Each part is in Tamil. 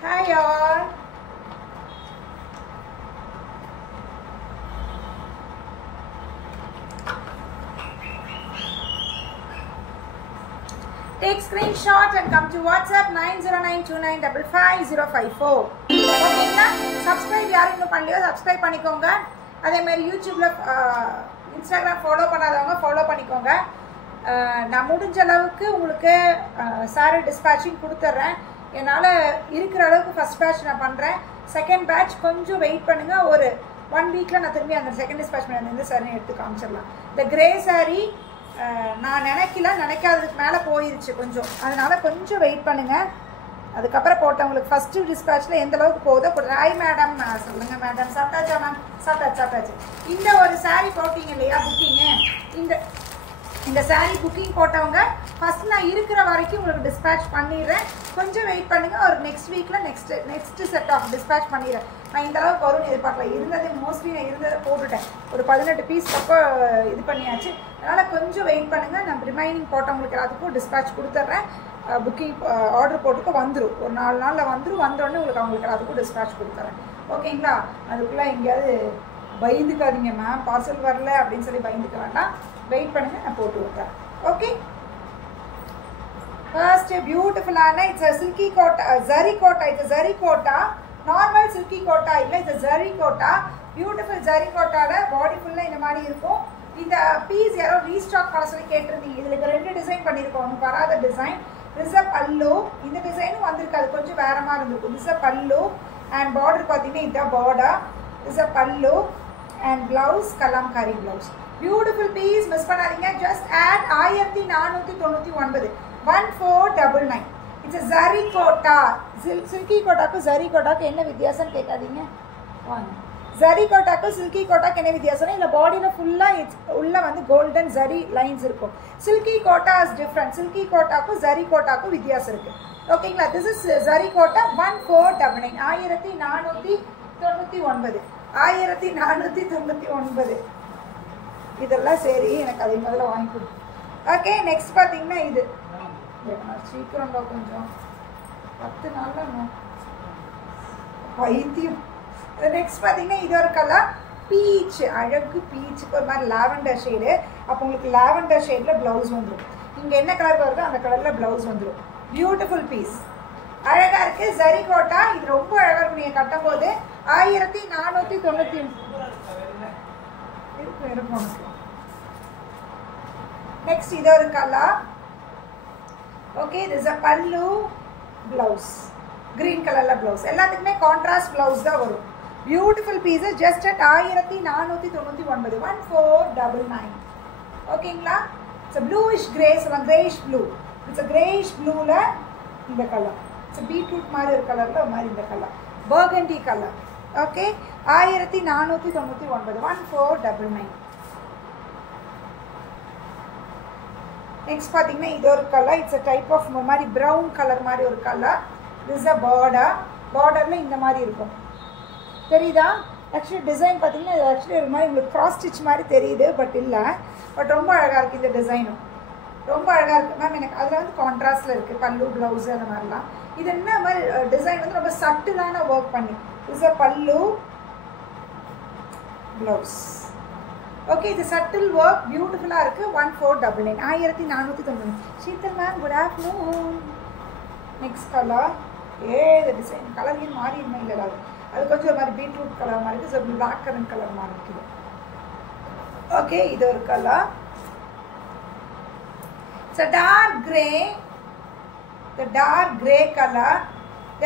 Hi all. Take screenshot and come to WhatsApp 9092955054. ஓகேங்களா? சப்ஸ்கிரைப் யாரும் இன்னும் பண்ணலையோ சப்ஸ்கிரைப் பண்ணிக்கோங்க. அதே மாதிரி யூடியூப்ல இன்ஸ்டாகிராம் ஃபாலோ பண்ணாதவங்க ஃபாலோ பண்ணிக்கோங்க. நான் முடிஞ்ச அளவுக்கு உங்களுக்கு சாரி டிஸ்பேச்சிங் கொடுத்துட்றேன். என்னால் இருக்கிற அளவுக்கு ஃபஸ்ட் பேட்ச் நான் பண்ணுறேன். செகண்ட் பேட்ச் கொஞ்சம் வெயிட் பண்ணுங்கள். ஒரு 1 வீக்கில் நான் திரும்பி அந்த செகண்ட் டிஸ்பேட்ச் பண்ணி இந்த சாரியை எடுத்து காமிச்சிடலாம். இந்த கிரே சாரி நான் நினைக்காததுக்கு மேலே போயிருச்சு கொஞ்சம், அதனால் கொஞ்சம் வெயிட் பண்ணுங்கள். அதுக்கப்புறம் போட்டவங்களுக்கு ஃபஸ்ட்டு டிஸ்பேட்சில் எந்த அளவுக்கு போகுதோ கொடுத்தேன். ஹாய் மேடம், சொல்லுங்கள் மேடம். சாப்பிட்டாச்சா மேம்? சாப்பிட்டாச்சு. இந்த ஒரு சாரீ போட்டிங்க இல்லையா புக்கிங்கு, இந்த சாரீ புக்கிங் போட்டவங்க ஃபஸ்ட் நான் இருக்கிற வரைக்கும் உங்களுக்கு டிஸ்பேட்ச் பண்ணிடுறேன். கொஞ்சம் வெயிட் பண்ணுங்கள். ஒரு நெக்ஸ்ட் வீக்கில் நெக்ஸ்ட் செட் ஆஃப் டிஸ்பேட்ச் பண்ணிடுறேன். நான் இந்த அளவுக்கு வரும்னு எதிர்பார்க்கல. மோஸ்ட்லி நான் இருந்ததை போட்டுட்டேன். ஒரு 18 பீஸ் பக்கம் இது பண்ணியாச்சு. அதனால் கொஞ்சம் வெயிட் பண்ணுங்கள். நான் ரிமைனிங் போட்டவங்களுக்கு எல்லாத்துக்கும் டிஸ்பேட்ச் கொடுத்துட்றேன். புக்கிங் ஆர்டர் போட்டுக்க வந்துடும். ஒரு 4 நாளில் வந்தோடனே அவங்களுக்கு எல்லாத்துக்கும் டிஸ்பேட்ச் கொடுத்துட்றேன். ஓகேங்களா? அதுக்குள்ளே எங்கேயாவது பயந்துக்காதீங்க மேம், பார்சல் வரல அப்படின்னு சொல்லி பயந்துக்க வேண்டாம். வெயிட் பண்ணுங்கள், நான் போட்டு விட்டுறேன். ஓகே, ஃபர்ஸ்ட் பியூட்டிஃபுல்லான it's silky Kota, zari Kota. It's zari Kota, normal silky Kota இல்லை, இது ஜரி கோட்டா. பியூட்டிஃபுல் ஜரி கோட்டாவில் பாடி ஃபுல்லாக இந்த மாதிரி இருக்கும். இந்த பீஸ் யாரோ ரீஸ்டாக் பண்ண சொல்லி கேட்டிருந்தீங்க. இதில் 2 டிசைன் பண்ணியிருக்கோம். ஒன்று வராத டிசைன். திஸ் அ பல்லு. இந்த டிசைனும் வந்திருக்கு, அது கொஞ்சம் வேற மாதிரி இருந்திருக்கும். This a pallu and border பார்த்தீங்கன்னா இதுதான் border. This a pallu and blouse kalamkari blouse. Beautiful piece, miss பண்ணாதீங்க. Just at 1499, 1499. It's zari Kota. Silky கோட்டாக்கும் ஜரி கோட்டாக்கும் என்ன வித்தியாசம் கேட்காதீங்க. ஜரி கோட்டாக்கும் சில்கி கோட்டாக்கு என்ன வித்தியாசம்? இல்லை பாடியில் ஃபுல்லாக உள்ள கோல்டன் ஜரி லைன்ஸ் இருக்கும். Silky Kota is different. Silky கோட்டாக்கும் ஜரி கோட்டாக்கும் வித்தியாசம் இருக்குது. ஓகேங்களா? This is zari Kota 1499, 1499, 1499. இதெல்லாம் சரி, எனக்கு அதை முதல்ல வாங்கி கொடு. ஓகே, நெக்ஸ்ட் பார்த்தீங்கன்னா இது சீக்கிரம்டா, கொஞ்சம் 10 நாளில் வைத்தியம். நெக்ஸ்ட் பார்த்தீங்கன்னா இது ஒரு கலர் பீச், அழகு பீச்சுக்கு ஒரு மாதிரி லாவெண்டர் ஷேடு. அப்போ உங்களுக்கு லாவெண்டர் ஷேடில் ப்ளவுஸ் வந்துடும். இங்கே என்ன கலர் வருதோ அந்த கலரில் ப்ளவுஸ் வந்துடும். பியூட்டிஃபுல் பீஸ், அழகாக இருக்குது. ஜரி கோட்டா. இது ரொம்ப அழகாக இருக்கும் நீங்கள் கட்டும் போது. 1499 இருக்கும். நெக்ஸ்ட் இது ஒரு colour. Okay, this a pallu, blouse green கலர்ல பிளவுஸ். எல்லாத்துக்குமே கான்ட்ராஸ்ட் பிளவுஸ் தான் வரும். Beautiful piece. Just at 1499, 1499. ஓகேங்களா? It's bluish grey, greyish blue. It's greyish ப்ளூல இந்த கலர். இட்ஸ் பீட்ரூட் மாதிரி ஒரு கலர்ல ஒரு மாதிரி இந்த colour burgundy colour. Okay, 1499, 1499. Next பார்த்தீங்கன்னா இது ஒரு colour. It's a type of மாதிரி ப்ரௌன் கலர் மாதிரி ஒரு கலர். This a border. பார்டரில் இந்த மாதிரி இருக்கும், தெரியுதா? ஆக்சுவலி டிசைன் பார்த்தீங்கன்னா இது ஆக்சுவலி ஒரு மாதிரி உங்களுக்கு க்ராஸ் ஸ்டிச் மாதிரி தெரியுது, பட் இல்லை. பட் ரொம்ப அழகாக இருக்குது. இந்த டிசைனும் ரொம்ப அழகாக இருக்குது மேம். எனக்கு அதில் கான்ட்ராஸ்டில் இருக்குது பல்லு, ப்ளவுஸு அந்த மாதிரிலாம். இது என்ன மாதிரி டிசைன் ரொம்ப சட்டிலான ஒர்க் பண்ணி. திஸ் அ பல்லு, ப்ளவுஸ். ஓகே, இது சட்டில் ஒர்க் பியூட்டிஃபுல்லாக இருக்குது. 1499, 1499. Sheetal ma'am, good afternoon. Next colour. இந்த டிசைன் கலர் ஏன் மாறி இல்லை, இல்லை அது கொஞ்சம் ஒரு மாதிரி பீட்ரூட் கலர் மாதிரி இருக்குது. ஸோ பிளாக் கரண்ட் கலர் மாதிரி இருக்குது. ஓகே, இது ஒரு colour. It's a dark grey. The dark grey colour.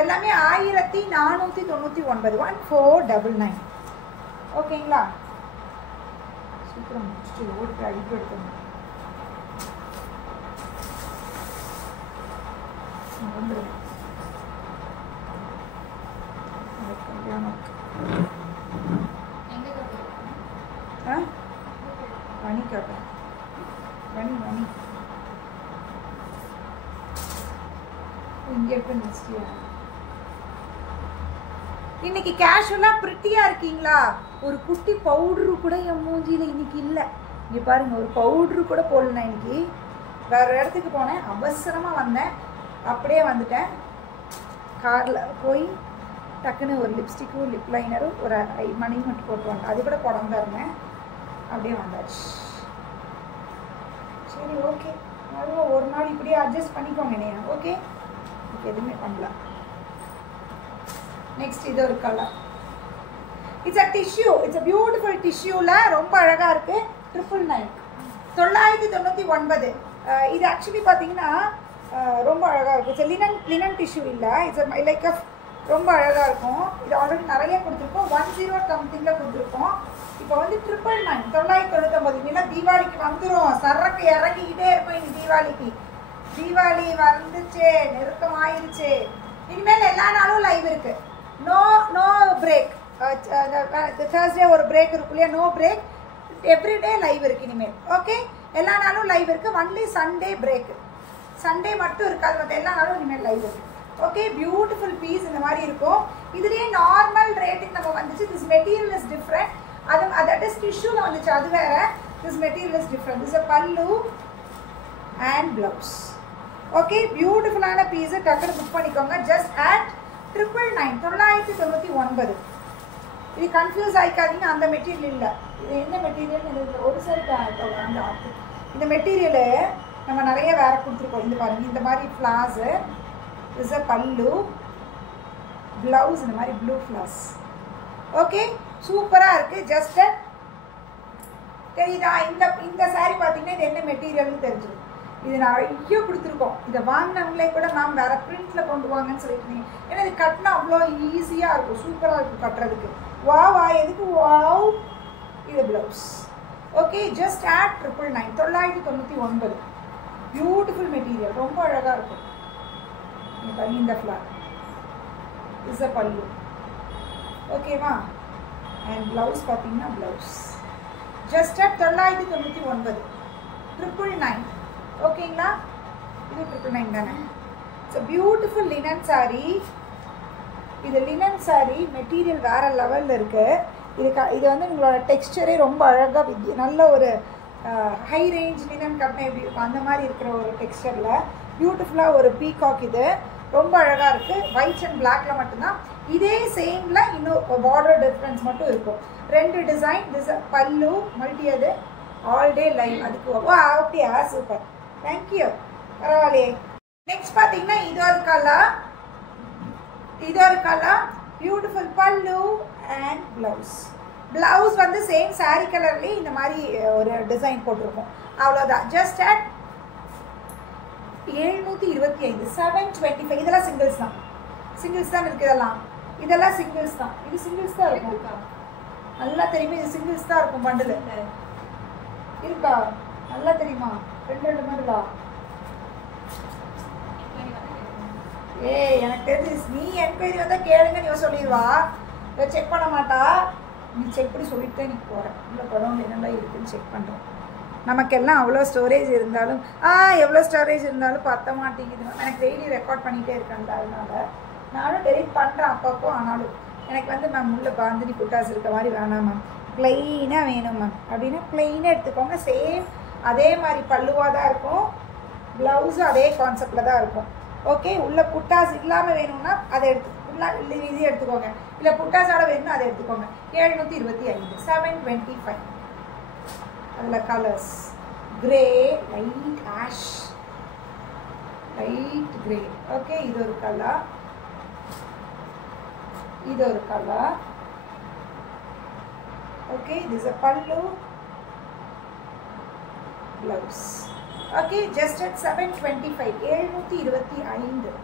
எல்லாமே 1499, 1499. ஓகேங்களா? சீக்கிரம் முடிச்சுட்டு ஓடிட்டு அடிப்பு எடுக்கணும். மணி கேட்டேன். மணி இங்கே இருக்க நெக்ஸ்டியா. இன்னைக்கு கேஷுவலாக ப்ரிட்டியாக இருக்கீங்களா? ஒரு குட்டி பவுட்ரு கூட என் மூஞ்சியில் இன்னைக்கு இல்லை. இங்கே பாருங்கள், ஒரு பவுட்ரு கூட போடலண்ணா. இன்னைக்கு வேறு இடத்துக்கு போனேன், அவசரமாக வந்தேன், அப்படியே வந்துட்டேன். காரில் போய் டக்குன்னு ஒரு லிப்ஸ்டிக்கும் லிப் லைனரும் ஒரு ஐ மணி மட்டும் போட்டுவாங்க. அது கூட போடாம தான் இருந்தேன். அப்படியே வந்தாச்சு. சரி ஓகே, அதுவும் ஒரு நாள் இப்படியே அட்ஜஸ்ட் பண்ணிக்கோங்க என்னையா. ஓகே, எதுவுமே பண்ணலாம். நெக்ஸ்ட் இது ஒரு colour. It's a tissue. It's a beautiful டிஷ்யூவில் ரொம்ப அழகாக இருக்குது. 999 999. இது ஆக்சுவலி பார்த்தீங்கன்னா ரொம்ப அழகாக இருக்கும். இட்ஸ் லினன் டிஷ்யூ இல்லை, இட்ஸ் லைக் அ ரொம்ப அழகாக இருக்கும். இது ஆல்ரெடி நிறைய கொடுத்துருக்கோம். 10 சம்திங்கில் கொடுத்துருக்கோம். இப்போ வந்து 999 999. இல்லைன்னா தீபாவளிக்கு வந்துடும், சரக்கு இறங்கிக்கிட்டே இருக்கும். இன்னைக்கு தீபாவளி வந்துச்சு, நெருக்கமாயிருச்சு. இனிமேல் எல்லா நாளும் லைவ் இருக்கு. No break. தேர்ஸ்டே ஒரு பிரேக் இருக்கும் இல்லையா, நோ பிரேக். எவ்ரிடே லைவ் இருக்கு இனிமேல். ஓகே, எல்லா நாளும் லைவ் இருக்கு. Only Sunday break. சண்டே மட்டும் இருக்காது, மற்ற எல்லா நாளும் இனிமேல் லைவ் இருக்கு. ஓகே, பியூட்டிஃபுல் பீஸ் இந்த மாதிரி இருக்கும். இதுலேயே நார்மல் ரேட்டுக்கு நம்ம வந்துச்சு. This material is different. அது டிஷ்யூவில் வந்துச்சு, அது வேற. This material is different. This பல்லு அண்ட் பிளவுஸ். ஓகே, பியூட்டிஃபுல்லான பீஸு. டக்குனு புக் பண்ணிக்கோங்க. Just at 999 999. இது கன்ஃபியூஸ் ஆகிக்காதீங்க, அந்த மெட்டீரியல் இல்லை. இது என்ன மெட்டீரியல்? ஒரு சைடு அந்த இந்த மெட்டீரியலு நம்ம நிறைய வேற கொடுத்துருக்கோம். இந்த பாருங்க, இந்த மாதிரி ஃப்ளாஸு. இஸ் அ பல்லு, பிளவுஸ் இந்த மாதிரி ப்ளூ ஃப்ளாஸ். ஓகே, சூப்பராக இருக்குது. ஜஸ்ட் தெரியுதா? இந்த சாரீ பார்த்தீங்கன்னா இது என்ன மெட்டீரியல்னு தெரிஞ்சிடும். இது நிறைய கொடுத்துருக்கோம். இதை வாங்கினவங்களே கூட மேம் வேறு பிரிண்டில் கொண்டு வாங்கன்னு சொல்லியிருந்தீங்க. ஏன்னா இது கட்டினா அவ்வளோ ஈஸியாக இருக்கும், சூப்பராக இருக்கும் கட்டுறதுக்கு. வா எதுக்கு வாவ். இது blouse. Okay, just at 999 999. Beautiful material, ரொம்ப அழகாக இருக்கும். இந்த ஃப்ளார் இஸ் அ பல்லு. ஓகேவா? அண்ட் ப்ளவுஸ் பார்த்தீங்கன்னா ப்ளவுஸ். Just at 999 999. ஓகேங்களா? இது 999 தானே. It's beautiful linen sari. இது லினன் சாரீ, மெட்டீரியல் வேறு லெவலில் இருக்குது. இது வந்து உங்களோட டெக்ஸ்டரே ரொம்ப அழகாக நல்ல ஒரு ஹை ரேஞ்ச் லினன் கட்டினா எப்படி இருக்கும் அந்த மாதிரி இருக்கிற ஒரு டெக்ஸ்டரில் பியூட்டிஃபுல்லாக ஒரு பீகாக். இது ரொம்ப அழகாக இருக்குது. ஒயிட் அண்ட் பிளாக்ல மட்டும்தான். இதே சேமில் இன்னும் பார்டர் டிஃப்ரென்ஸ் மட்டும் இருக்கும். 2 டிசைன். பல்லு மல்டி, அது ஆல் டே லைவ். அதுக்கு அப்படியா? Super, thank you. பரவாயில்லையே. நெக்ஸ்ட் பார்த்தீங்கன்னா இது ஒரு கலர். பியூட்டிஃபுல் பல்லு அண்ட் ப்ளவுஸ். ப்ளவுஸ் வந்து சேம் சாரீ கலர்லேயே இந்த மாதிரி ஒரு டிசைன் போட்டிருக்கோம். அவ்வளோதான். Just at 725 725. இதெல்லாம் சிங்கிள்ஸ் தான். சிங்கிள்ஸ் தான் இருக்குது. இதெல்லாம் சிங்கிள்ஸ் தான். இது சிங்கிள்ஸ் தான் இருக்கும். நல்லா தெரியுமா? இது சிங்கிள்ஸ் தான் இருக்கும். பண்டில் இருக்கா? நல்லா தெரியுமா? 2 மாதிரிடா. எனக்கு தெரிஞ்சு நீ என்கொயரி வந்தால் கேளுங்க, நீ சொல்லிடுவா. இதை செக் பண்ண மாட்டா. நீ செக் பண்ணி சொல்லிட்டு நீ போகிறேன். இல்லை படம் என்னெல்லாம் இருக்குதுன்னு செக் பண்ணுறோம். நமக்கெல்லாம் அவ்வளோ ஸ்டோரேஜ் இருந்தாலும் எவ்வளோ ஸ்டோரேஜ் இருந்தாலும் பத்த மாட்டேங்குது. எனக்கு டெய்லி ரெக்கார்ட் பண்ணிகிட்டே இருக்கேன்ல, அதனால நானும் டெலிட் பண்ணுறேன் அப்பப்போ. ஆனாலும் எனக்கு வந்து மேம் உள்ள பாந்தினி புட்டாஸ் இருக்க மாதிரி வேணாம் மேம், ப்ளெயினாக வேணும் மேம் அப்படின்னா ப்ளெயினாக எடுத்துக்கோங்க. சேம் அதே மாதிரி பல்லுவாக தான் இருக்கும். ப்ளவுஸும் அதே கான்செப்டில் தான் இருக்கும். ஓகே, உள்ள புட்டாஸ் இல்லாமல் வேணும்னா அதை இது எடுத்துக்கோங்க. இல்லை புட்டாஸோட வேணும்னா அதை எடுத்துக்கோங்க. 725 725. அதில் colours grey, light ash, light grey. Okay, இது ஒரு colour. Okay, this is a pallu, blouse. Okay, just at 725 725.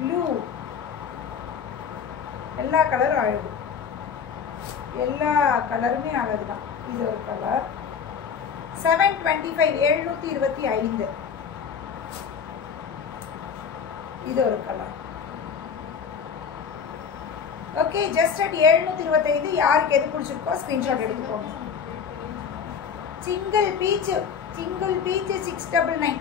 blue. எல்லா கலரும் அழகு, எல்லா கலருமே அழகு தான். இது ஒரு கலர். 725 725. இது ஒரு கலர். Okay, just at 725. யாருக்கு எது பிடிச்சிருக்கோ ஸ்கிரீன்ஷாட் எடுத்துக்கோங்க. Single beach 699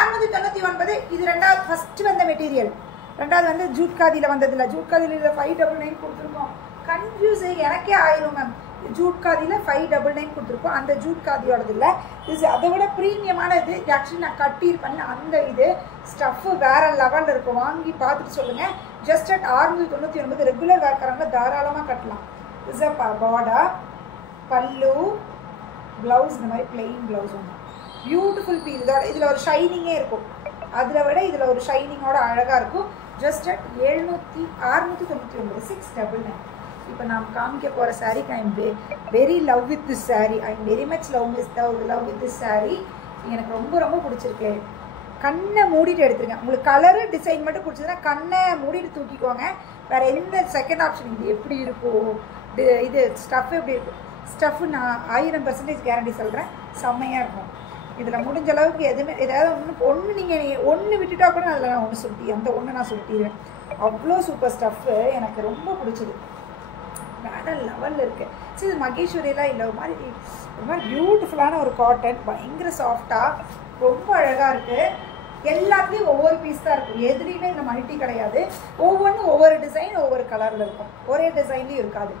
699. இது ரெண்டாவது ஃபர்ஸ்ட் வந்த மெட்டீரியல். ரெண்டாவது வந்து ஜூட் காதியில் வந்ததில்ல. ஜூட் காதியில் 599 கொடுத்துருக்கோம். கன்ஃபியூஸ் எனக்கே ஆயிரும் மேம். ஜூட் காதியில் 599 கொடுத்துருப்போம். அந்த ஜூட் காதியோடது இல்லை, இது அதை விட ப்ரீமியமான இது. ஆக்சுவலி நான் கட்டியிருப்பேன். அந்த இது ஸ்டஃப்பு வேறு லெவலில் இருக்கும். வாங்கி பார்த்துட்டு சொல்லுங்கள். Just at 699. ரெகுலர் வேர்க்காரங்க தாராளமாக கட்டலாம். Is a border, pallu, blouse, இந்த மாதிரி பிளெயின் ப்ளவுஸ் ஒன்று. Beautiful piece. இதில் ஒரு ஷைனிங்கே இருக்கும். அதில் விட இதில் ஒரு ஷைனிங்கோட அழகாக இருக்கும். Just at 699. 699. இப்போ நாம் காமிக்க போகிற சாரீக்கு I am very love with this sari. I am very much love with this sari. எனக்கு ரொம்ப ரொம்ப பிடிச்சிருக்கு. கண்ணை மூடிட்டு எடுத்துருங்க. உங்களுக்கு கலரு டிசைன் மட்டும் பிடிச்சதுன்னா கண்ணை மூடிட்டு தூக்கிக்கோங்க. வேறு எந்த செகண்ட் ஆப்ஷன் இது எப்படி இருக்கும், இது ஸ்டஃப் எப்படி இருக்கும். ஸ்டஃப்பு நான் 1000% கேரண்டி சொல்கிறேன், செம்மையாக இருக்கும். இதில் முடிஞ்ச அளவுக்கு ஏதாவது ஒன்று நீங்கள் ஒன்று விட்டுட்டா கூட அதில் நான் ஒன்று நான் சுருட்டிடுவேன். அவ்வளோ சூப்பர் ஸ்டஃப்பு. எனக்கு ரொம்ப பிடிச்சது. வேறு லெவலில் இருக்குது. சரி, இது மகேஸ்வரியெல்லாம் இல்லை, ஒரு மாதிரி பியூட்டிஃபுல்லான ஒரு காட்டன். பயங்கர சாஃப்டாக ரொம்ப அழகாக இருக்குது. எல்லாத்துலேயும் ஒவ்வொரு பீஸ் தான் இருக்கும். எதுலேயுமே இந்த மல்டி கிடையாது. ஒவ்வொன்றும் ஒவ்வொரு டிசைன் ஒவ்வொரு கலரில் இருக்கும். ஒரே டிசைன்லேயும் இருக்காது.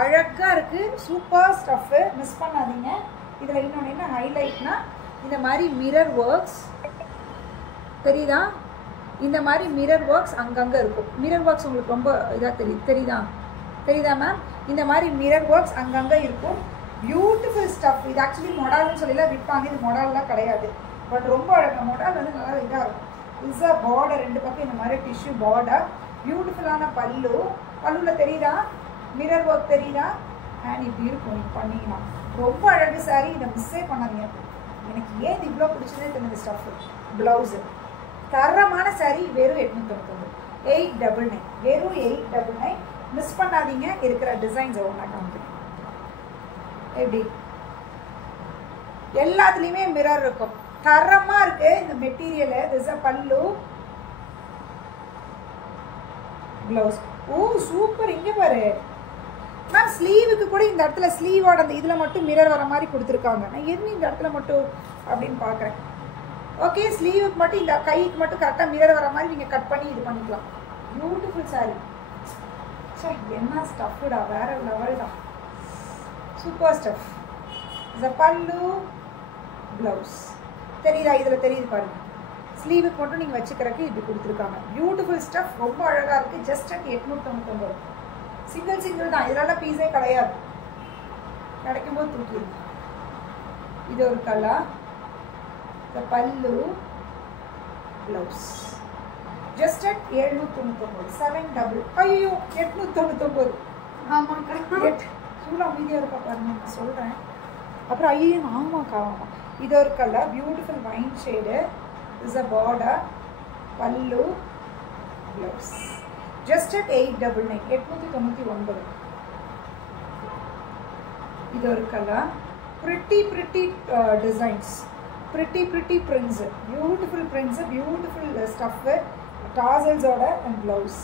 அழகாக இருக்குது. Super stuff. மிஸ் பண்ணாதீங்க. இதில் இன்னொன்று என்ன ஹைலைட்னா, இந்த மாதிரி மிரர் ஒர்க்ஸ் தெரியுதா? இந்த மாதிரி மிரர் ஒர்க்ஸ் அங்கங்கே இருக்கும். மிரர் ஒர்க்ஸ் உங்களுக்கு ரொம்ப இதாக தெரியுதா மேம்? இந்த மாதிரி மிரர் ஒர்க்ஸ் அங்கங்கே இருக்கும். Beautiful stuff. இது ஆக்சுவலி மொடால்னு சொல்லிலாம் விற்பாங்க. இது மொடால்லாம் கிடையாது. பட் ரொம்ப அழகாக மொடால் வந்து நல்லா இதாக இருக்கும். Is a border. 2 பக்கம் இந்த மாதிரி டிஷ்யூ பார்டர். பியூட்டிஃபுல்லான பல்லு. பல்லுவில் தெரியுதா மிரர் ஒர்க்? தெரியுதா? அண்ட் இப்படி இருக்கும். இது பண்ணிங்கன்னா ரொம்ப அழகு சாரீ. இதை மிஸ்ஸே பண்ணாதீங்க. எனக்கு ஏன் இது இவ்வளோ பிடிச்சதே தெரிஞ்ச ஸ்டஃப்பு. ப்ளவுஸு தரமான சாரீ. வெறும் 899. 899. வெறும் 899. மிஸ் பண்ணாதீங்க. இருக்கிற டிசைன்ஸை ஒன்றா காமிக்கிறேன். எப்படி எல்லாத்துலேயுமே மிரர் இருக்கும். தரமாக இருக்குது இந்த மெட்டீரியலு. திஸ் அ பல்லு, ப்ளவுஸ். ஓ சூப்பர். இங்கே பாரு மேம், ஸ்லீவுக்கு கூட இந்த இடத்துல ஸ்லீவோட அந்த இதில் மட்டும் மிரர் வர மாதிரி கொடுத்துருக்காங்க. நான் என்ன இந்த இடத்துல மட்டும் அப்படின்னு பார்க்குறேன். ஓகே, ஸ்லீவுக்கு மட்டும் இந்த கைக்கு மட்டும் கரெக்டாக மிரர் வர மாதிரி நீங்கள் கட் பண்ணி இது பண்ணிக்கலாம். பியூட்டிஃபுல் சாரீ. சே, என்ன ஸ்டஃப்டா, வேறு லெவல் தான். Super stuff. இந்த பல்லு, ப்ளவுஸ் தெரியுதா? இதில் தெரியுது பாருங்க. ஸ்லீவுக்கு மட்டும் நீங்கள் வச்சுக்கிறதுக்கு இப்படி கொடுத்துருக்காங்க. Beautiful stuff. ரொம்ப அழகாக இருக்குது. Just at 899. சிங்கிள் தான். இதெல்லாம் பீஸே கிடையாது. கிடைக்கும்போது தூக்கிடுங்க. இது ஒரு கலர். இந்த பல்லு, ப்ளவுஸ். Just at 799. 7 ஐயோ 899. ஆமாக்கா. சூழல் அமைதியாக இருக்கா பாருங்க, நான் சொல்கிறேன். அப்புறம் ஐயோ ஆமாக்கா ஆமாம். இது ஒரு colour. Beautiful wine shade. Is a border, pallu, blouse. Just at 899. 899. இது ஒரு colour. pretty designs. pretty prints. Beautiful prints. Beautiful stuff. டாசல்ஸோட அண்ட் ப்ளவுஸ்.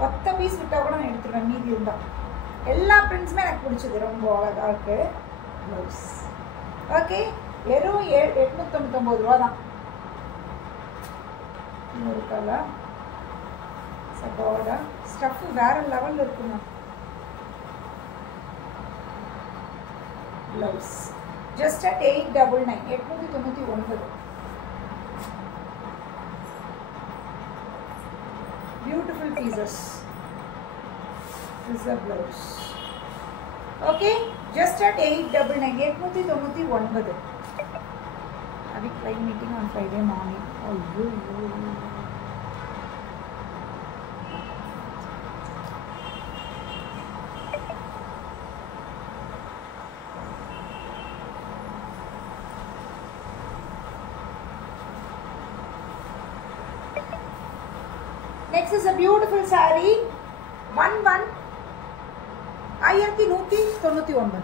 10 பீஸ் விட்டால் கூட நான் எடுத்துருவேன். மீதி இருந்தால் எல்லா பிரிண்ட்ஸுமே எனக்கு பிடிச்சது. ரொம்ப அழகாக இருக்குது. ப்ளவுஸ். ஓகே, வெறும் 899 ரூபா தான். இன்னொரு கலர். பார்டர். ஸ்டஃப்பு வேறு லெவலில் இருக்குங்க. Blouse. Just at 899. 899. Beautiful pieces. This is a blouse. Okay, just at 899. 899. Having client meeting on Friday morning. Oh, Next is a beautiful saree. 1199. 1199.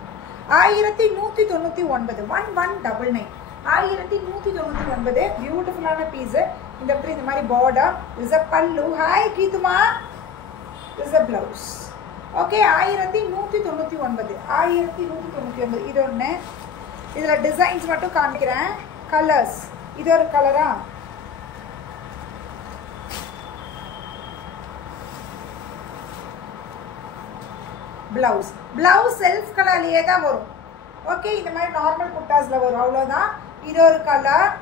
1199. பியூட்டிஃபுல்லான பீஸ். இந்த மாதிரி border. Is a pallu. Hi கீதுமா. Is a blouse. ஓகே, 1199. 1199. இது ஒன்று. இதில் டிசைன்ஸ் மட்டும் காமிக்கிறேன். கலர்ஸ். இது ஒரு கலரா? ப்ளவுஸ். ப்ளவுஸ் செல்ஃப் கலர்லேயே தான் வரும். ஓகே, இந்த மாதிரி நார்மல் குர்தாஸில் வரும், அவ்வளோதான். இது ஒரு கலர்.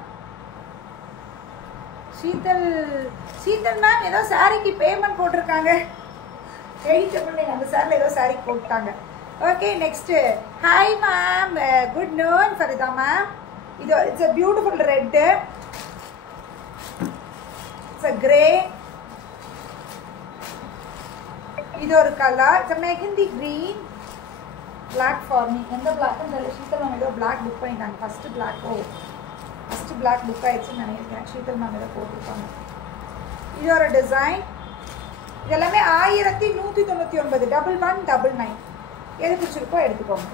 சீதல் மேம் ஏதோ சாரிக்கு பேமெண்ட் போட்டிருக்காங்க. 8 அந்த சாரியில் ஏதோ சாரி போட்டாங்க. Okay, next hi ma'am, good noon Farida ma'am. இது it's a beautiful red, it's a grey. இது ஒரு colour, it's a mehndi green, black for me. எந்த பிளாக்னு தெரியல. ஷீதல் மேம் ஏதோ பிளாக் புக் பண்ணிட்டாங்க. ஃபஸ்ட்டு பிளாக் புக் ஆயிடுச்சுன்னு நினைக்கிறேன். ஷீதல் மேம் ஏதோ போட்டிருப்பாங்க. இது ஒரு டிசைன். இதெல்லாமே 1199, 1199. எது பிடிச்சிருக்கோ எடுத்துக்கோங்க.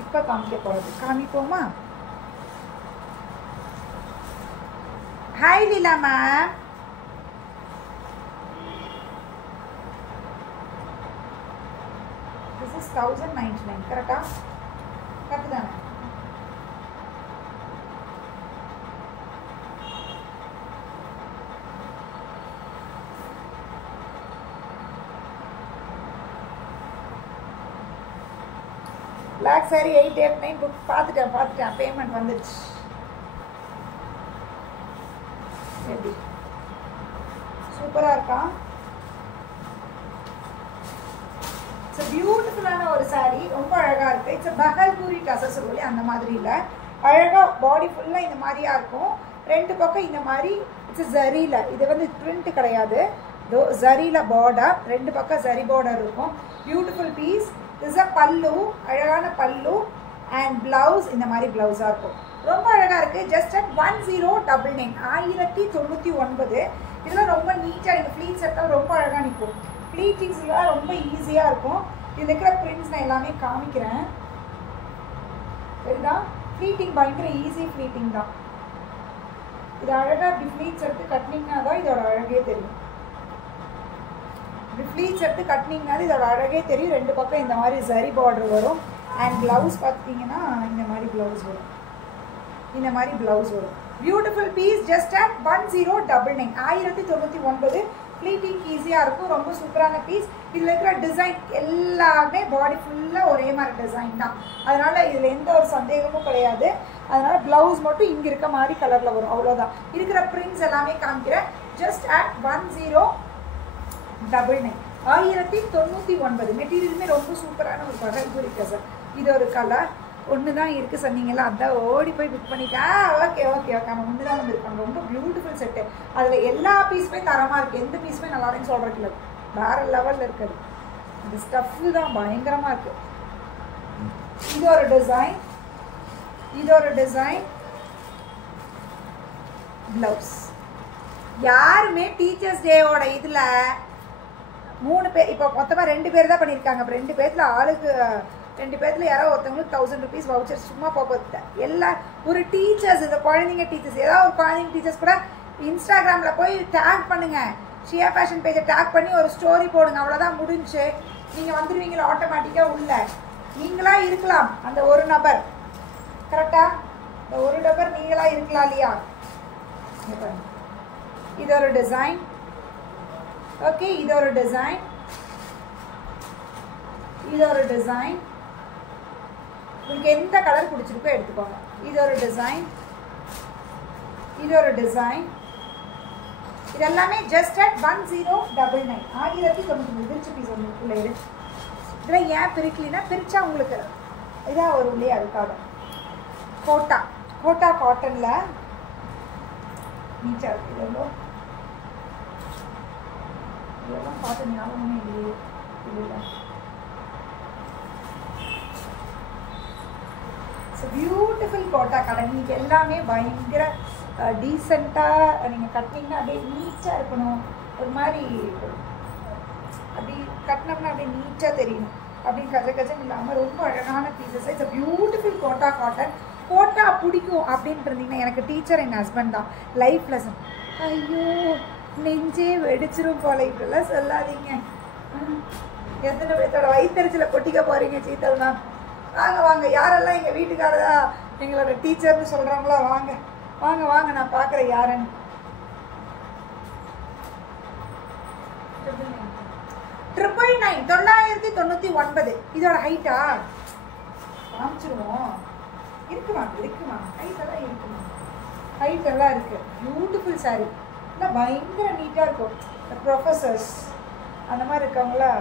இப்போ காமிப்போமா? Hi Leela ma'am. This is 1099. கரெக்டா? கரெக்ட் தானே? பிளாக் சாரி 889 புக் பார்த்துட்டேன். பேமெண்ட் வந்துடுச்சு. எப்படி சூப்பராக இருக்கா? இட்ஸ் பியூட்டிஃபுல்லான ஒரு சாரி. ரொம்ப அழகாக இருக்குது. இட்ஸ் பகல்பூரி டசஸ் சொல்லி அந்த மாதிரி இல்லை, அழகாக பாடி ஃபுல்லாக இந்த மாதிரியாக இருக்கும். 2 பக்கம் இந்த மாதிரி இட்ஸ் ஜரியில். இது வந்து பிரிண்ட் கிடையாது, ஜரியில் பார்டர். 2 பக்கம் ஜரி பார்டர் இருக்கும். Beautiful piece. This a pallu, அழகான பல்லு. அண்ட் ப்ளவுஸ் இந்த மாதிரி ப்ளவுஸாக இருக்கும். ரொம்ப அழகாக இருக்குது. Just at 1099, 1099. இதெல்லாம் ரொம்ப நீட்டாக நீங்கள் ஃப்ளீட்ஸ் எடுத்தால் ரொம்ப அழகாக நிற்கும். ஃப்ளீட்டிங்ஸ்லாம் ரொம்ப ஈஸியாக இருக்கும். இதில் இருக்கிற பிரிண்ட்ஸ் நான் எல்லாமே காமிக்கிறேன். சரிதான்? ஃப்ளீட்டிங் பயங்கர ஈஸி ஃப்ளீட்டிங் தான். இது அழகாக இப்படி ஃப்ளீட்ஸ் எடுத்து கட்டினீங்கன்னா தான் இதோட அழகே தெரியும். இப்படி ஃப்ளீட்ஸ் எடுத்து கட்டினீங்கன்னா இதோட அழகே தெரியும். 2 பக்கம் இந்த மாதிரி சரி பார்டர் வரும். அண்ட் ப்ளவுஸ் பார்த்தீங்கன்னா இந்த மாதிரி ப்ளவுஸ் வரும். Beautiful piece. Just at 1099, 1099. Pleating ஈஸியாக இருக்கும். ரொம்ப சூப்பரான பீஸ். இதில் இருக்கிற டிசைன் எல்லாமே பாடி ஃபுல்லாக ஒரே மாதிரி டிசைன் தான். அதனால் இதில் எந்த ஒரு சந்தேகமும் கிடையாது. அதனால் ப்ளவுஸ் மட்டும் இங்கே இருக்க மாதிரி கலரில் வரும், அவ்வளோதான். இருக்கிற பிரிண்ட்ஸ் எல்லாமே காமிக்கிறேன். Just at 1099, 1099. மெட்டீரியலுமே ரொம்ப சூப்பரான ஒரு பகல்பூரி டசர். இது ஒரு கலர். ஒன்று தான் இருக்குது சொன்னீங்களா, அதான் ஓடி போய் புக் பண்ணிட்டா. ஓகே நம்ம ஒன்று தான் வந்துருக்காங்க. ரொம்ப பியூட்டிஃபுல் செட்டு. அதில் எல்லா பீஸுமே தரமாக இருக்குது. எந்த பீஸுமே நல்லா இல்லைன்னு சொல்கிறதுல வேறு லெவலில் இருக்குது. இந்த ஸ்டஃப்பு தான் பயங்கரமாக இருக்குது. இது ஒரு டிசைன். ப்ளவுஸ். யாருமே டீச்சர்ஸ் டேவோட இதில் 3 பேர், இப்போ மொத்தமாக 2 பேர் தான் பண்ணியிருக்காங்க. அப்போ 2 பேர்த்தில் ஆளுக்கு 2 பேர்த்தில் யாரோ ஒருத்தவங்களுக்கு 1000 rupees வவுச்சர் சும்மா போகிறது. எல்லா ஒரு டீச்சர்ஸ், இந்த குழந்தைங்க டீச்சர்ஸ், ஏதாவது ஒரு குழந்தைங்க டீச்சர்ஸ் கூட இன்ஸ்டாகிராமில் போய் டேக் பண்ணுங்கள். ஷியா ஃபேஷன் பேஜை டேக் பண்ணி ஒரு ஸ்டோரி போடுங்க. அவ்வளோதான், முடிஞ்சு. நீங்கள் வந்துடுவீங்களா ஆட்டோமேட்டிக்காக உள்ள. நீங்களாக இருக்கலாம் அந்த ஒரு நபர். கரெக்டாக? இந்த ஒரு நபர் நீங்களாக இருக்கலாம் இல்லையா? இது ஒரு டிசைன். ஓகே, இது ஒரு டிசைன். உங்களுக்கு எந்த கலர் பிடிச்சிருக்கோ எடுத்துக்கோங்க. இது ஒரு டிசைன். இது எல்லாமே ஜஸ்ட் அட் 1099, 1099. பிரிச்சு பீஸ் உங்களுக்குள்ள இருக்கு. இதில் ஏன் பிரிக்கலினா, பிரிச்சா உங்களுக்கு இதாக வரும் இல்லையா, அதுக்காக. கோட்டா காட்டனில் நீட்டாக இருக்குது. இதெல்லாம் பார்த்து ஞாபகமே இல்லையே. இல்லை, பியூட்டிஃபுல் கோட்டா கடை. இன்னைக்கு எல்லாமே பயங்கர டீசெண்டாக நீங்கள் கட்டினீங்கன்னா அப்படியே நீட்டாக இருக்கணும். ஒரு மாதிரி அப்படி கட்டினோம்னா அப்படியே நீட்டாக தெரியணும். அப்படின்னு கஜன்னு இல்லாமல் ரொம்ப அழகான pieces. It's beautiful Kota cotton. Kota பிடிக்கும் அப்படின்ட்டு இருந்தீங்கன்னா, எனக்கு டீச்சர் என் ஹஸ்பண்ட் தான். Life lesson. ஐயோ நெஞ்சே வெடிச்சிரும் போல. இப்படிலாம் சொல்லாதீங்க. எத்தனை பேர்த்தோட வயிற்றுல கொட்டிக்க போகிறீங்க சீத்தல் மேம். வாங்க யாரெல்லாம் எங்கள் வீட்டுக்காரதா எங்களோட டீச்சர்னு சொல்கிறாங்களோ வாங்க நான் பார்க்குறேன் யாருன்னு. 999, 1999. இதோட ஹைட்டா காமிச்சிருவோம். இருக்குமா ஹைட்டெல்லாம் இருக்குமா, ஹைட்டெல்லாம் இருக்கு. பியூட்டிஃபுல் சாரீ, இல்லை பயங்கர நீட்டாக இருக்கும். இந்த ப்ரொஃபஸர்ஸ் அந்த மாதிரி இருக்கவங்களா,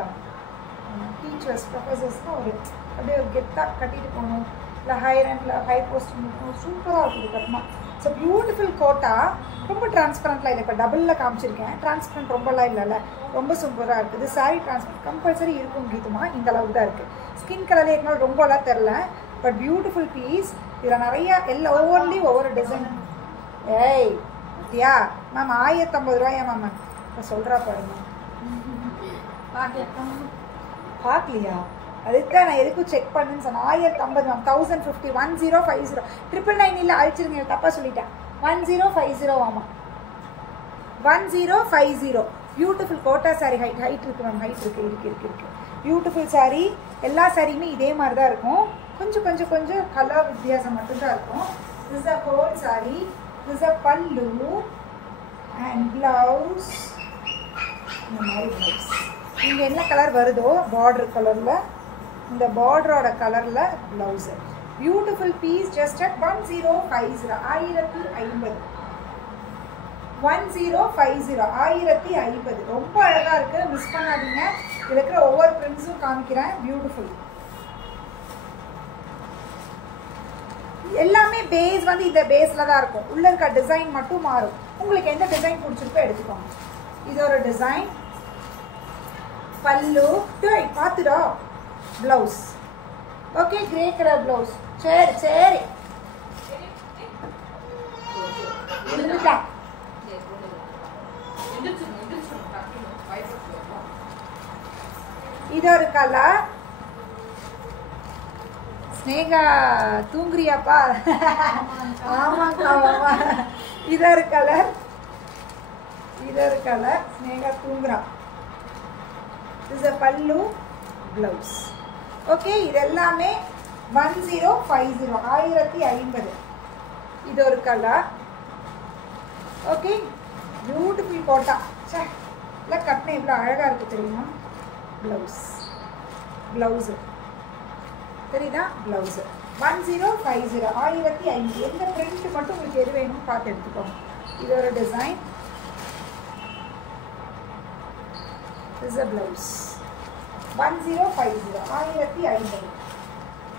டீச்சர்ஸ் ப்ரொஃபஸர்ஸ்னால் ஒரு அப்படியே ஒரு கெத்தாக கட்டிட்டு போகணும், இல்லை ஹை ரேங்கில் ஹை போஸ்ட் இருக்கணும். சூப்பராக இருக்குது கட்டினா. So beautiful Kota. ரொம்ப டிரான்ஸ்பரண்ட்லாம் இல்லை. இப்போ டபுளில் காமிச்சிருக்கேன். டிரான்ஸ்பரண்ட் ரொம்பலாம் இல்லைல்ல, ரொம்ப சூப்பராக இருக்குது. சாரீ டிரான்ஸ்பரண்ட் கம்பல்சரி இருக்கும் கீதுமா. இந்த அளவுக்கு தான் இருக்குது. ஸ்கின் கலர்லேயே இருக்கனால ரொம்பலாம் தெரில. But beautiful piece. இதில் நிறையா எல்லாம் ஒவ்வொன்றிலையும் ஒவ்வொரு டிசைன். ஏய் யா மேம் 1050 ரூபாயா மேம்? இப்போ சொல்கிறா பாருங்க. பார்க்கலையா? அதுக்கு தான் நான் எதுக்கும் செக் பண்ணுன்னு சொன்னேன். 1050 மேம். 1050 1050 999 இல்லை, அழிச்சிருங்க, தப்பாக சொல்லிட்டேன். 1050 ஆமாம், 1050. பியூட்டிஃபுல் கோட்டா சாரீ. ஹைட் இருக்குது மேம், ஹைட் இருக்குது. பியூட்டிஃபுல் சாரீ. எல்லா சாரியுமே இதே மாதிரி தான் இருக்கும். கொஞ்சம் கலர் வித்தியாசம் மட்டும்தான் இருக்கும். This a whole sari. This a pallu and blouse. இந்த மாதிரி ப்ளவுஸ் இங்கே என்ன கலர் வருதோ பார்டர் கலரில், இந்த பார்டரோட கலரில் blouse. Beautiful piece. Just at 1050. 1050. 1050. ரொம்ப அழகாக இருக்குது. மிஸ் பண்ணாதீங்க. இதில் இருக்கிற ஒவ்வொரு பிரிண்ட்ஸும் காமிக்கிறேன். பியூட்டிஃபுல். எல்லாமே பேஸ் வந்து இந்த பேஸில் தான் இருக்கும். உள்ளே இருக்க டிசைன் மட்டும் மாறும். உங்களுக்கு எந்த டிசைன் பிடிச்சிருக்கோ எடுத்துக்கோங்க. இது ஒரு டிசைன். பல்லு பார்த்துடா. Blouse okay, grey colour blouse. சரி இருந்துட்டா. இது ஒரு கலர். ஸ்னேகா தூங்குறியாப்பா? ஆமாக்கா. இது ஒரு கலர். ஸ்னேகா தூங்குறா. This is a pallu blouse. Okay, இது எல்லாமே 1050. 1050. இது ஒரு கலர். Okay, beautiful quota. இல்லை கட்டின இவ்வளோ அழகாக இருக்குது தெரியுமா? ப்ளவுஸு தெரியுதா? ப்ளவுஸு 1050. 1050. எந்த பிரிண்ட் மட்டும் உங்களுக்கு எது வேணும்னு பார்த்து எடுத்துக்கோங்க. இது ஒரு design. This is a blouse. 1050. 1050.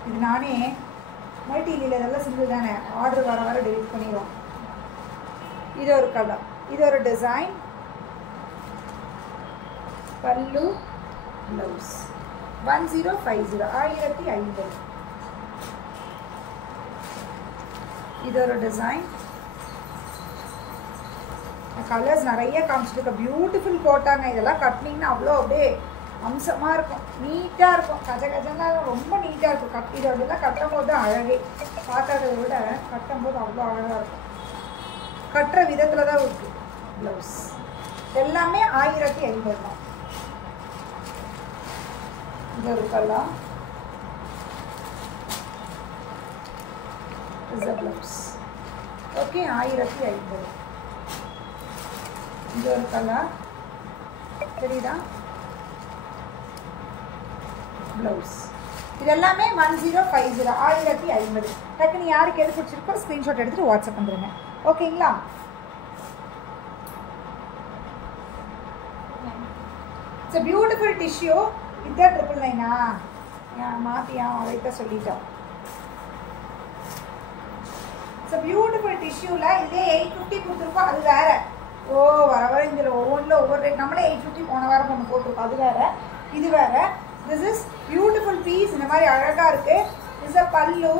இது நானே மல்டிலீல இதெல்லாம் சிங்கிள் தானே, ஆர்டர் வர டெலிட் பண்ணிடுவோம். இது ஒரு கலர். இது ஒரு டிசைன். பல்லு ப்ளவுஸ் 1050. 1050. இது ஒரு டிசைன். கலர்ஸ் நிறைய காமிச்சிட்டு பியூட்டிஃபுல் கோட்டாங்க. இதெல்லாம் கட்டினீங்கன்னா அவ்வளோ அப்படியே அம்சமாக இருக்கும், நீட்டாக இருக்கும். கஜகஜன்னா ரொம்ப நீட்டாக இருக்கும். இதெல்லாம் கட்டும் போது தான் அழகே. பார்க்கறத விட கட்டும் போது அவ்வளோ அழகாக இருக்கும். கட்டுற விதத்தில் தான் இருக்கு. ப்ளவுஸ் எல்லாமே 1050 தான். இது ஒரு கலர். Blouse okay, 1050. இது ஒரு கலர் தெரியுதா? ப்ளவுஸ். இது எல்லாமே 1050. 1050. டக்குன்னு யாருக்கு எது பிடிச்சிருக்கோ ஸ்க்ரீன்ஷாட் எடுத்துகிட்டு வாட்ஸ்அப் வந்துடுங்க. ஓகேங்களா? It's a beautiful tissue. இதுதான் 999. மாற்றியா அதைத்தான் சொல்லிட்டோம். இட்ஸ் a beautiful tissueல இதே 850 கொடுத்துருக்கோம். அது வேற. வர இதில் ஒவ்வொன்றில் ஒவ்வொரு ரேட். நம்மளே 850 போன வாரம் ஒன்று போட்டிருக்கோம். அது வேற, இது வேற. This is beautiful piece. இந்த மாதிரி அழகாக இருக்கு. This a pallu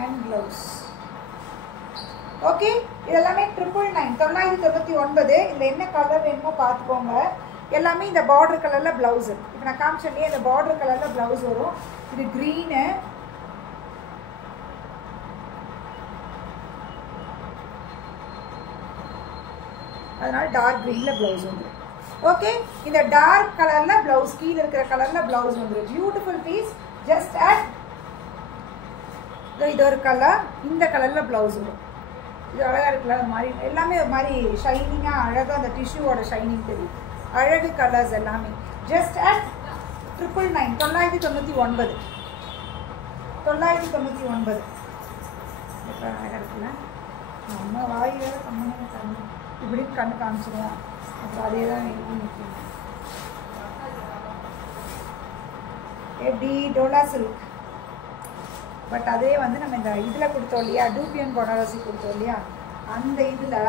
and blouse. Okay, இதெல்லாமே 999. இதில் என்ன கலர் வேணுமோ பார்த்துக்கோங்க. எல்லாமே இந்த பார்டர் கலரில் ப்ளவுஸு. இப்போ நான் காமிச்சேன்லையே இந்த பார்டர் கலரில் ப்ளவுஸ் வரும். இது க்ரீனு, அதனால டார்க் க்ரீனில் ப்ளவுஸ் வந்துடும். ஓகே, இந்த டார்க் கலரில் ப்ளவுஸ், கீழே இருக்கிற கலரில் ப்ளவுஸ் வந்துடும். Beautiful piece. ஜஸ்ட் அட் இது ஒரு கலர். இந்த கலரில் ப்ளவுஸ் வரும். இது அழகாக இருக்குல்ல? அது மாதிரி எல்லாமே ஒரு மாதிரி ஷைனிங்காக அழகாக அந்த டிஷ்யூவோட ஷைனிங் தெரியும். அழகு கலர்ஸ் எல்லாமே. just at 999 999 999 இப்போ இருக்குல்ல நம்ம வாய் வேறு கம்மி கண்ணு இப்படின்னு கண்ணு காமிச்சிடுவோம் அப்புறம் அதே தான் நிற்கும் எப்படி டோலா சில்க் பட் அதே வந்து நம்ம இந்த இதில் கொடுத்தோம் இல்லையா டூபியன் பனாரசி கொடுத்தோம் இல்லையா அந்த இதில்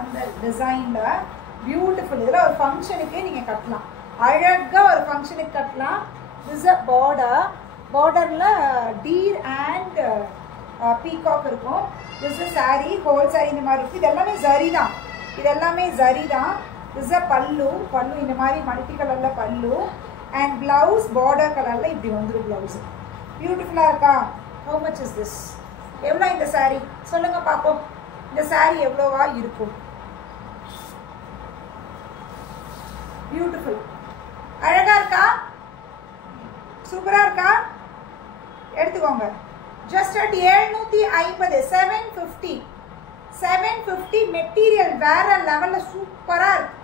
அந்த டிசைனில் பியூட்டிஃபுல் இதில் ஒரு ஃபங்க்ஷனுக்கு நீங்கள் கட்டலாம் அழகாக ஒரு ஃபங்க்ஷனுக்கு கட்டலாம் திஸ் அ பார்டரில் டீர் அண்ட் பீகாக் இருக்கும் this a sari whole sari இந்த மாதிரி இருக்கும் இது எல்லாமே ஜரி தான் திஸ் அ பல்லு இந்த மாதிரி மல்டி கலரில் பல்லு அண்ட் ப்ளவுஸ் பார்டர் கலரில் இப்படி வந்துடும் ப்ளவுஸு பியூட்டிஃபுல்லாக இருக்கா ஹவு மச் இஸ் திஸ் எவ்வளோ இந்த சாரீ சொல்லுங்கள் பார்ப்போம் இந்த சாரீ எவ்வளோவா இருக்கும் பியூட்டிஃபுல் அழகாக இருக்கா சூப்பராக இருக்கா எடுத்துக்கோங்க ஜஸ்ட் அட் 750 750 மெட்டீரியல் வேற லெவலில் சூப்பராக இருக்கு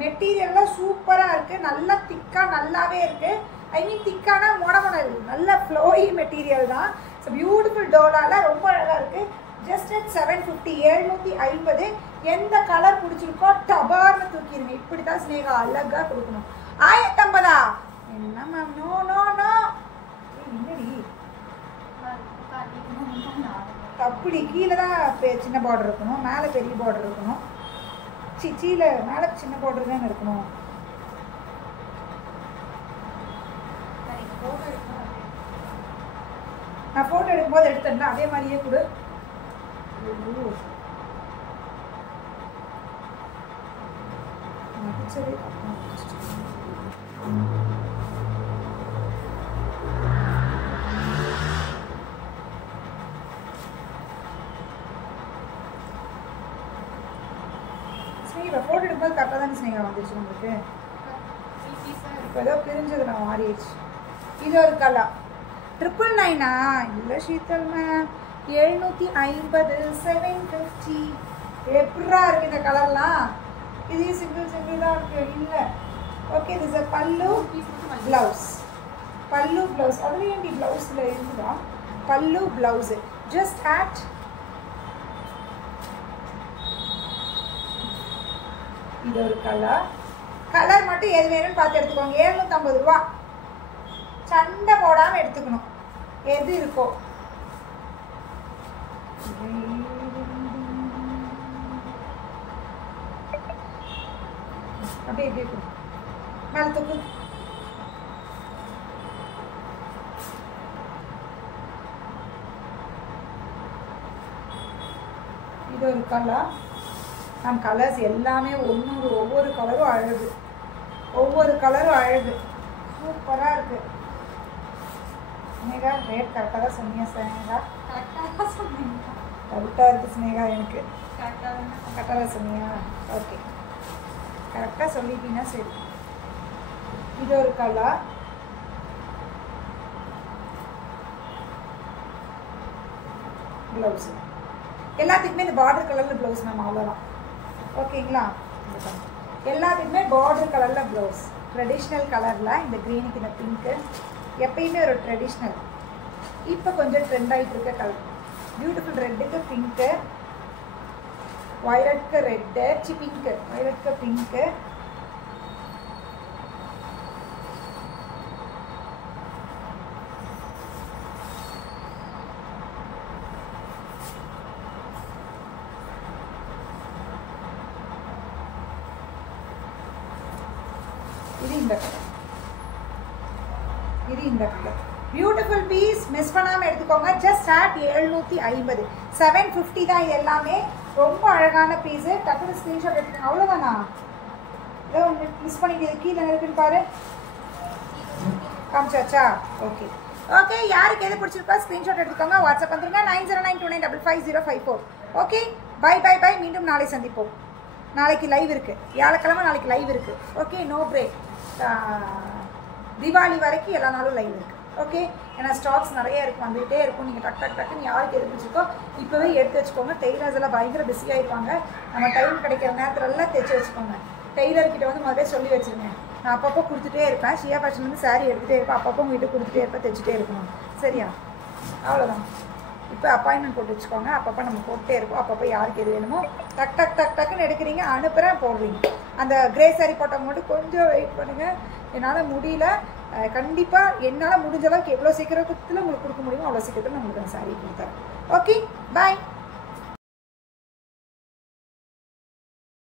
மெட்டீரியல்லாம் சூப்பராக இருக்குது நல்லா திக்காக நல்லாவே இருக்குது ஐ மீன் திக்கானா மொடமொடல் நல்ல ஃப்ளோயி மெட்டீரியல் தான் ஸோ பியூட்டிஃபுல் டோலாவில் ரொம்ப அழகாக இருக்குது ஜஸ்ட் அட் 750 750 எந்த கலர் பிடிச்சிருக்கோ டபார்னு தூக்கிடுங்க இப்படி தான் ஸ்னேகா அழகாக கொடுக்கணும் 1050 என்ன மேம் நோ நோ நோ என்னடி அப்படி கீழே தான் சின்ன பார்டர் இருக்கணும் மேலே பெரிய பார்டர் இருக்கணும் கீழே மேலே சின்ன பார்டர் தான் இருக்கணும் நான் ஃபோட்டோ எடுக்கும்போது எடுத்தேன்னா அதே மாதிரியே கொடு சரி ஸ்னேகா ஃபோட்டோ எடுக்கும்போது கரெக்டாக தானே ஸ்னேகா வந்துச்சு உங்களுக்கு இப்போ ஏதோ பிரிஞ்சது நான் மாறிடுச்சு இது ஒரு கலா 999 இல்லை ஷீத்தல் மேம் 750 750 எப்படா இருக்குது இந்த கலர்லாம் இது சிங்கிள் தான் இருக்குது இல்லை ஓகே திஸ் அ பல்லு ப்ளவுஸ் அதுலேயும் ஏன்டி ப்ளவுஸில் இருக்குதா பல்லு ப்ளவுஸு ஜஸ்ட் அட் இது ஒரு கலர் மட்டும் எது வேணும்னு பார்த்து எடுத்துக்கோங்க 750 ரூபா சண்டை போடாமல் எடுத்துக்கணும் எது இருக்கோ அப்படியே இப்படி மேலே தூக்கு இது ஒரு கலர் நம் கலர்ஸ் எல்லாமே ஒவ்வொரு கலரும் அழகு சூப்பராக இருக்குது ஸ்னேகா ரேட் கரெக்டாக தான் சொன்னீங்க ஸ்னேகா கரெக்டாக இருக்குது ஸ்னேகா எனக்கு கரெக்டாக தான் சொன்னீங்க ஓகே கரெக்டாக சொல்லிட்டீங்கன்னா சரி இது ஒரு கலர் ப்ளவுஸு எல்லாத்துக்குமே இந்த பார்டர் கலரில் ப்ளவுஸ் மேம் அவ்வளோதான் ஓகேங்களா எல்லாத்துக்குமே பார்டர் கலரில் ப்ளவுஸ் ட்ரெடிஷ்னல் கலரில் இந்த க்ரீனுக்கு இந்த பிங்க்கு எப்பயுமே ஒரு ட்ரெடிஷ்னல் இப்போ கொஞ்சம் ட்ரெண்ட் ஆகிட்டு இருக்க கலர் பியூட்டிஃபுல் ரெட்டுக்கு பிங்க்கு வயலட்க்கு ரெட்டு பிங்க்கு வயலட்க்கு பிங்க்கு இது இந்த கலர் பியூட்டிஃபுல் பீஸ் மிஸ் பண்ணாமல் எடுத்துக்கோங்க ஜஸ்ட் அட் 750 750 தான் இது எல்லாமே ரொம்ப அழகான பீஸு டக்குனு ஸ்க்ரீன்ஷாட் எடுத்துக்கோங்க அவ்வளோதானா ஏதோ ஒன்று மிஸ் பண்ணிக்கிறது கீழே இருக்குன்னு பாரு காமிச்சாச்சா ஓகே ஓகே யாருக்கு எது பிடிச்சிருக்கோ ஸ்க்ரீன்ஷாட் எடுத்துக்கோங்க வாட்ஸ்அப் வந்துருங்க 9092955054 ஓகே பை பை பை மீண்டும் நாளை சந்திப்போம் நாளைக்கு லைவ் இருக்குது வியாழக்கிழமை நாளைக்கு லைவ் இருக்குது ஓகே நோ பிரேக் தீபாவளி வரைக்கும் எல்லா நாளும் லைவ் இருக்குது ஓகே ஏன்னா ஸ்டாக்ஸ் நிறைய இருக்கும் வந்துகிட்டே இருக்கும் நீங்கள் டக்குன்னு யாருக்கு எது பிடிச்சிருக்கோ இப்போவே எடுத்து வச்சுக்கோங்க டெய்லர்ஸ் எல்லாம் பயங்கர பிஸியாகிடுவாங்க நம்ம டைம் கிடைக்கிற நேரத்தில் எல்லாம் தைச்சி வச்சுக்கோங்க டெய்லர்கிட்ட வந்து முதல்ல சொல்லி வச்சுருங்க நான் அப்பப்போ கொடுத்துட்டே இருப்பேன். ஷியா ஃபேஷன்லேருந்து சாரீ எடுத்துகிட்டே இருப்பேன். அப்பப்போ உங்கள்கிட்ட கொடுத்துட்டே இருப்பேன், தைச்சிட்டே இருக்கணும். சரியா? அவ்வளோதான். இப்போ அப்பாயின்மெண்ட் போட்டு வச்சுக்கோங்க. அப்பப்போ நம்ம போட்டே இருப்போம். அப்பப்போ யாருக்கு எது வேணுமோ டக் டக் டக் டக்குன்னு எடுக்கிறீங்க, அனுப்புகிறேன், போடுறீங்க. அந்த கிரே சாரீ போட்டவங்க மட்டும் கொஞ்சம் வெயிட் பண்ணுங்கள். என்னால் முடியல. கண்டிப்பாக என்னால் முடிஞ்ச அளவுக்கு எவ்வளோ சீக்கிரத்தில் உங்களுக்கு கொடுக்க முடியுமோ அவ்வளோ சீக்கிரத்தில் நான் உங்களுக்கு அந்த சாரீ கொடுத்துறேன். ஓகே, பாய்.